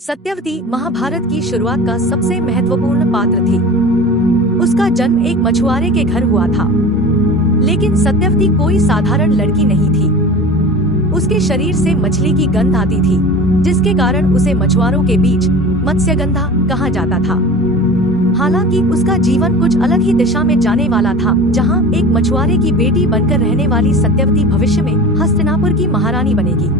सत्यवती महाभारत की शुरुआत का सबसे महत्वपूर्ण पात्र थी। उसका जन्म एक मछुआरे के घर हुआ था, लेकिन सत्यवती कोई साधारण लड़की नहीं थी। उसके शरीर से मछली की गंध आती थी, जिसके कारण उसे मछुआरों के बीच मत्स्यगंधा कहा जाता था। हालांकि उसका जीवन कुछ अलग ही दिशा में जाने वाला था, जहां एक मछुआरे की बेटी बनकर रहने वाली सत्यवती भविष्य में हस्तिनापुर की महारानी बनेगी।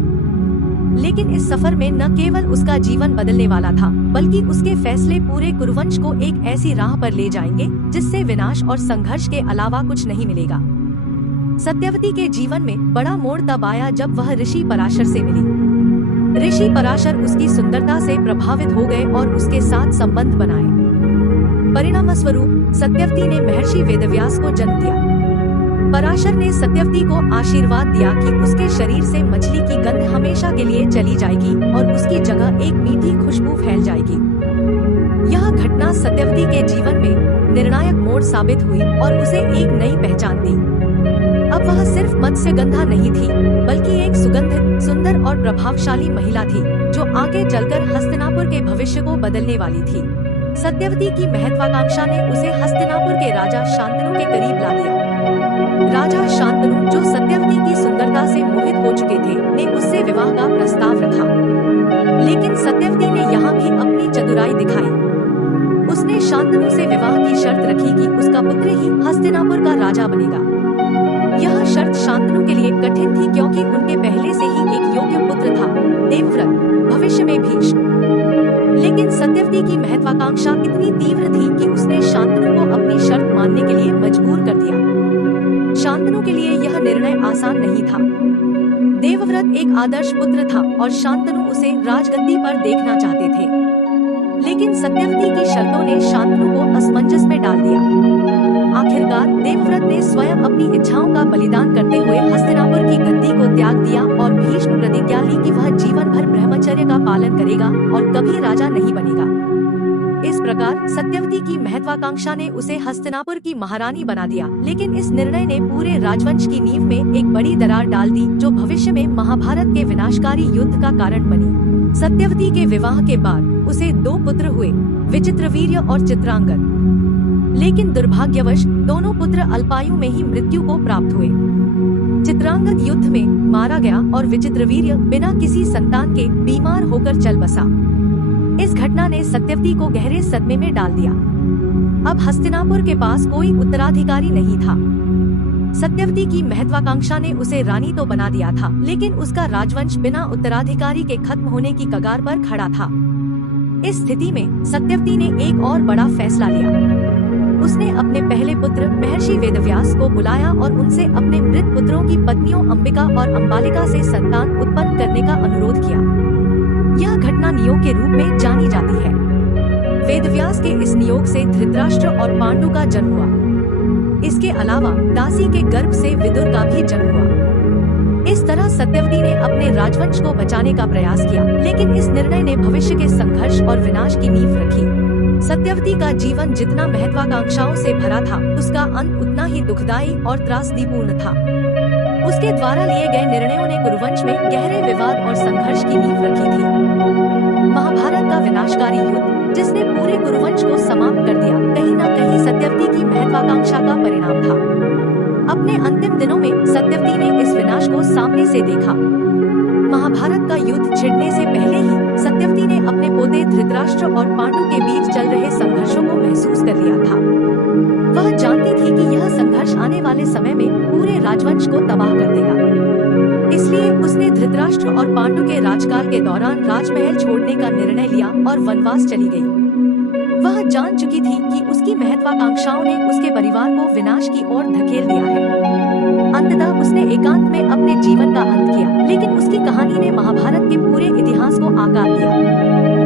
लेकिन इस सफर में न केवल उसका जीवन बदलने वाला था, बल्कि उसके फैसले पूरे कुरुवंश को एक ऐसी राह पर ले जाएंगे जिससे विनाश और संघर्ष के अलावा कुछ नहीं मिलेगा। सत्यवती के जीवन में बड़ा मोड़ तब आया जब वह ऋषि पराशर से मिली। ऋषि पराशर उसकी सुंदरता से प्रभावित हो गए और उसके साथ संबंध बनाए। परिणामस्वरूप सत्यवती ने महर्षि वेदव्यास को जन्म दिया। पराशर ने सत्यवती को आशीर्वाद दिया कि उसके शरीर से मछली की गंध हमेशा के लिए चली जाएगी और उसकी जगह एक मीठी खुशबू फैल जाएगी। यह घटना सत्यवती के जीवन में निर्णायक मोड़ साबित हुई और उसे एक नई पहचान दी। अब वह सिर्फ मत्स्यगंधा नहीं थी, बल्कि एक सुगंधित, सुंदर और प्रभावशाली महिला थी, जो आगे चलकर हस्तिनापुर के भविष्य को बदलने वाली थी। सत्यवती की महत्वाकांक्षा ने उसे हस्तिनापुर के राजा शांतनु के करीब ला दिया। राजा शांतनु, जो सत्यवती की सुंदरता से मोहित हो चुके थे, ने उससे विवाह का प्रस्ताव रखा। लेकिन सत्यवती ने यहाँ भी अपनी चतुराई दिखाई। उसने शांतनु से विवाह की शर्त रखी कि उसका पुत्र ही हस्तिनापुर का राजा बनेगा। यह शर्त शांतनु के लिए कठिन थी, क्योंकि उनके पहले से ही एक योग्य पुत्र था, देवव्रत, भविष्य में भीष्म। लेकिन सत्यवती की महत्वाकांक्षा इतनी तीव्र थी कि उसने शांतनु को अपनी शर्त मानने के लिए मजबूर कर दिया। शांतनु के लिए यह निर्णय आसान नहीं था। देवव्रत एक आदर्श पुत्र था और शांतनु उसे राजगद्दी पर देखना चाहते थे। लेकिन सत्यवती की शर्तों ने शांतनु को असमंजस में डाल दिया। आखिरकार देवव्रत ने स्वयं अपनी इच्छाओं का बलिदान करते हुए हस्तिनापुर की गद्दी को त्याग दिया और भीष्म प्रतिज्ञा ली कि वह जीवन भर ब्रह्मचर्य का पालन करेगा और कभी राजा नहीं बनेगा। इस प्रकार सत्यवती की महत्वाकांक्षा ने उसे हस्तिनापुर की महारानी बना दिया। लेकिन इस निर्णय ने पूरे राजवंश की नींव में एक बड़ी दरार डाल दी, जो भविष्य में महाभारत के विनाशकारी युद्ध का कारण बनी। सत्यवती के विवाह के बाद उसे 2 पुत्र हुए, विचित्रवीर्य और चित्रांगद। लेकिन दुर्भाग्यवश दोनों पुत्र अल्पायु में ही मृत्यु को प्राप्त हुए। चित्रांगद युद्ध में मारा गया और विचित्रवीर्य बिना किसी संतान के बीमार होकर चल बसा। इस घटना ने सत्यवती को गहरे सदमे में डाल दिया। अब हस्तिनापुर के पास कोई उत्तराधिकारी नहीं था। सत्यवती की महत्वाकांक्षा ने उसे रानी तो बना दिया था, लेकिन उसका राजवंश बिना उत्तराधिकारी के खत्म होने की कगार पर खड़ा था। इस स्थिति में सत्यवती ने एक और बड़ा फैसला लिया। उसने अपने पहले पुत्र महर्षि वेदव्यास को बुलाया और उनसे अपने मृत पुत्रों की पत्नियों अंबिका और अंबालिका से संतान उत्पन्न करने का अनुरोध किया। यह घटना नियोग के रूप में जानी जाती है। वेदव्यास के इस नियोग से धृतराष्ट्र और पांडु का जन्म हुआ। इसके अलावा दासी के गर्भ से विदुर का भी जन्म हुआ। इस तरह सत्यवती ने अपने राजवंश को बचाने का प्रयास किया, लेकिन इस निर्णय ने भविष्य के संघर्ष और विनाश की नींव रखी। सत्यवती का जीवन जितना महत्वाकांक्षाओं से भरा था, उसका अंत उतना ही दुखदायी और त्रासदीपूर्ण था। उसके द्वारा लिए गए निर्णयों ने कुरुवंश में गहरे विवाद और संघर्ष की नींव रखी थी। महाभारत का विनाशकारी युद्ध, जिसने पूरे कुरुवंश को समाप्त कर दिया, कहीं न कहीं सत्यवती की महत्वाकांक्षा का परिणाम था। अपने अंतिम दिनों में सत्यवती ने इस विनाश को सामने से देखा। महाभारत का युद्ध छिड़ने से पहले ही सत्यवती ने अपने पोते धृतराष्ट्र और पांडु के बीच चल रहे संघर्षों को महसूस कर लिया था। वह जानती थी कि यह संघर्ष आने वाले समय में पूरे राजवंश को तबाह कर देगा। इसलिए उसने धृतराष्ट्र और पांडु के राजकाल के दौरान राजमहल छोड़ने का निर्णय लिया और वनवास चली गई। वह जान चुकी थी कि उसकी महत्वाकांक्षाओं ने उसके परिवार को विनाश की ओर धकेल दिया है। अंततः उसने एकांत में अपने जीवन का अंत किया, लेकिन उसकी कहानी ने महाभारत के पूरे इतिहास को आकार दिया।